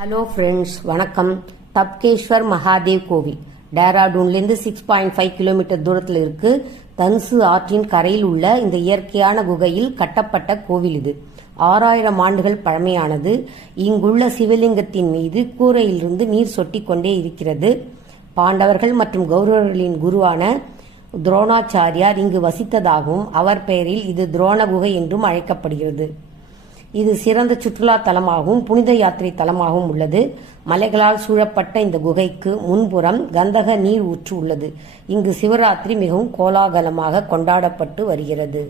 Hello friends, வணக்கம். தப்கேஸ்வர் மகாதேவ் கோவில் டேராடூன்லேருந்து 6.5 kilometre தூரத்தில் இருக்கு. தன்சு ஆற்றின் கரையில் உள்ள இந்த இயற்கையான குகையில் கட்டப்பட்ட கோவில் இது 6000 ஆண்டுகள் பழமையானது. இங்குள்ள சிவலிங்கத்தின் மீது கூரையிலிருந்து நீர் சொட்டி கொண்டே இருக்கிறது. பாண்டவர்கள் மற்றும் கௌரவர்களின் குருவான துரோணாச்சாரியார் இங்கு வசித்ததாகவும் அவர் பெயரில் இது துரோண குகை என்றும் அழைக்கப்படுகிறது. இது சிறந்த சுற்றுலா தலமாகவும் புனித யாத்திரை தலமாகவும் உள்ளது. மலைகளால் சூழப்பட்ட இந்த குகைக்கு முன்புறம் கந்தக நீர் ஊற்று உள்ளது. இங்கு சிவராத்திரி மிகவும் கோலாகலமாக கொண்டாடப்பட்டு வருகிறது.